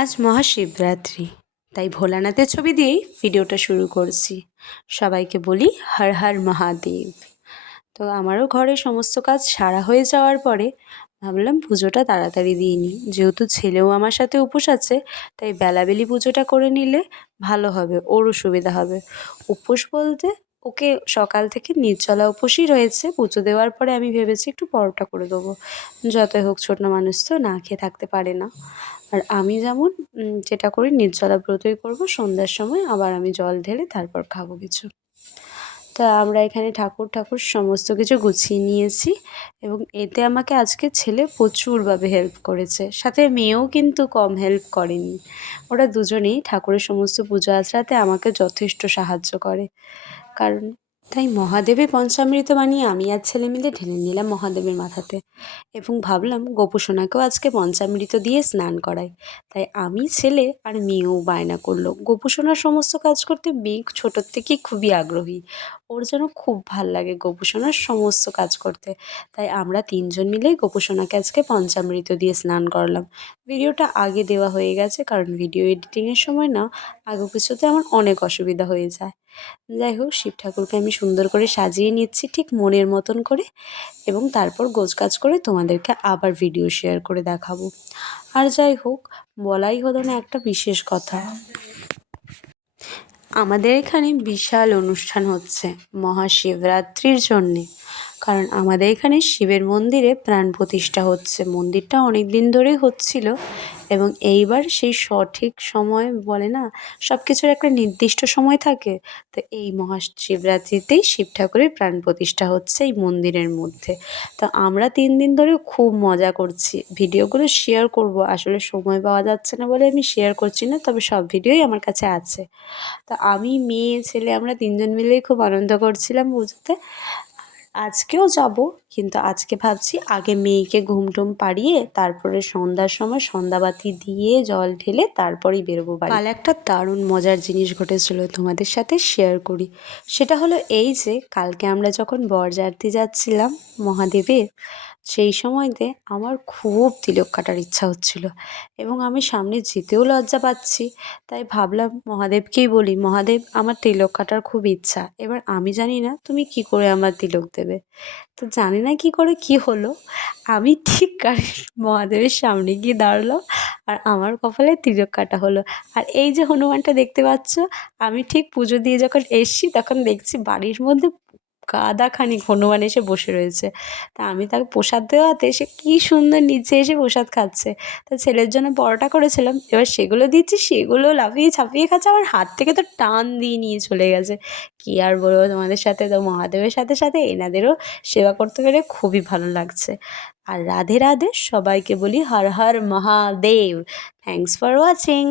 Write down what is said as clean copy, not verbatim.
আজ মহাশিবরাত্রি, তাই ভোলানাথের ছবি দিয়েই ভিডিওটা শুরু করছি। সবাইকে বলি হর হর মহাদেব। তো আমারও ঘরে সমস্ত কাজ সারা হয়ে যাওয়ার পরে ভাবলাম পুজোটা তাড়াতাড়ি দিয়ে নিই, যেহেতু ছেলেও আমার সাথে উপোস আছে, তাই বেলাবেলি পুজোটা করে নিলে ভালো হবে, ওরও সুবিধা হবে। উপোস বলতে ওকে সকাল থেকে নির্জলা উপোসই রয়েছে। পুজো দেওয়ার পরে আমি ভেবেছি একটু পরোটা করে দেবো, যতই হোক ছোট মানুষ তো না খেয়ে থাকতে পারে না। আর আমি যেমন যেটা করি নির্জলা ব্রতই করব, সন্ধ্যার সময় আবার আমি জল ঢেলে তারপর খাবো কিছু। তা আমরা এখানে ঠাকুর ঠাকুর সমস্ত কিছু গুছিয়ে নিয়েছি, এবং এতে আমাকে আজকে ছেলে প্রচুরভাবে হেল্প করেছে, সাথে মেয়েও কিন্তু কম হেল্প করেনি। ওরা দুজনেই ঠাকুরের সমস্ত পুজো আচড়াতে আমাকে যথেষ্ট সাহায্য করে। কারণ তাই মহাদেবের পঞ্চামৃত বানিয়ে আমি আর ছেলে মিলে ঢেলে নিলাম মহাদেবের মাথাতে, এবং ভাবলাম গোপুসোনাকেও আজকে পঞ্চামৃত দিয়ে স্নান করাই। তাই আমি, ছেলে আর মেয়েও বায়না করলো গোপুসোনার সমস্ত কাজ করতে। মেয়ে ছোটোর থেকেই খুবই আগ্রহী, ওর যেন খুব ভাল লাগে গোপুসোনার সমস্ত কাজ করতে। তাই আমরা তিনজন মিলেই গোপুসোনাকে আজকে পঞ্চামৃত দিয়ে স্নান করালাম। ভিডিওটা আগে দেওয়া হয়ে গেছে, কারণ ভিডিও এডিটিংয়ের সময় না আগে কিছুতে আমার অনেক অসুবিধা হয়ে যায়। যাই হোক, শিব ঠাকুরকে আমি সুন্দর করে সাজিয়ে নিচ্ছি ঠিক মনের মতন করে, এবং তারপর গোছগাছ করে তোমাদেরকে আবার ভিডিও শেয়ার করে দেখাবো। আর যাই হোক, বলাই হলো না একটা বিশেষ কথা, আমাদের এখানে বিশাল অনুষ্ঠান হচ্ছে মহাশিবরাত্রির জন্যে। কারণ আমাদের এখানে শিবের মন্দিরে প্রাণ প্রতিষ্ঠা হচ্ছে। মন্দিরটা অনেক দিন ধরেই হচ্ছিল, এবং এইবার সেই সঠিক সময় বলে না, সব কিছুর একটা নির্দিষ্ট সময় থাকে। তো এই মহাশিবরাত্রিতেই শিব ঠাকুরের প্রাণ প্রতিষ্ঠা হচ্ছে এই মন্দিরের মধ্যে। তো আমরা 3 দিন ধরে খুব মজা করছি। ভিডিওগুলো শেয়ার করব, আসলে সময় পাওয়া যাচ্ছে না বলে আমি শেয়ার করছি না, তবে সব ভিডিওই আমার কাছে আছে। তা আমি, মেয়ে, ছেলে আমরা তিনজন মিলেই খুব আনন্দ করছিলাম পুজোতে। আজকেও যাব, কিন্তু আজকে ভাবছি আগে মেয়েকে ঘুম টুম পাড়িয়ে তারপরে সন্ধ্যার সময় সন্ধ্যাবাতি দিয়ে জল ঢেলে তারপরেই বেরোবো বাড়ি। কাল একটা দারুণ মজার জিনিস ঘটেছিল, তোমাদের সাথে শেয়ার করি। সেটা হলো এই যে, কালকে আমরা যখন বরযাত্রী যাচ্ছিলাম মহাদেবের, সেই সময়তে আমার খুব তিলক কাটার ইচ্ছা হচ্ছিল, এবং আমি সামনে যেতেও লজ্জা পাচ্ছি। তাই ভাবলাম মহাদেবকেই বলি, মহাদেব আমার তিলক কাটার খুব ইচ্ছা, এবার আমি জানি না তুমি কি করে আমার তিলক দেবে। তো জানি না কি করে কি হলো, আমি ঠিক মহাদেবের সামনে গিয়ে দাঁড়ালাম, আর আমার কপালে তিলক কাটা হলো। আর এই যে হনুমানটা দেখতে পাচ্ছ, আমি ঠিক পুজো দিয়ে যখন এসছি তখন দেখছি বাড়ির মধ্যে গাদাখানিক হনুমান এসে বসে রয়েছে। তা আমি তাকে প্রসাদ দেওয়াতে সে কী সুন্দর নিচে এসে প্রসাদ খাচ্ছে। তা ছেলের জন্য পরোটা করেছিলাম, এবার সেগুলো দিচ্ছি, সেগুলো লাফিয়ে ছাপিয়ে খাচ্ছে, আমার হাত থেকে তো টান দিয়ে নিয়ে চলে গেছে। কী আর বলবো তোমাদের সাথে, তো মহাদেবের সাথে সাথে এনাদেরও সেবা করতে পেরে খুবই ভালো লাগছে। আর রাধে রাধে, সবাইকে বলি Har Har Mahadev. Thanks for watching.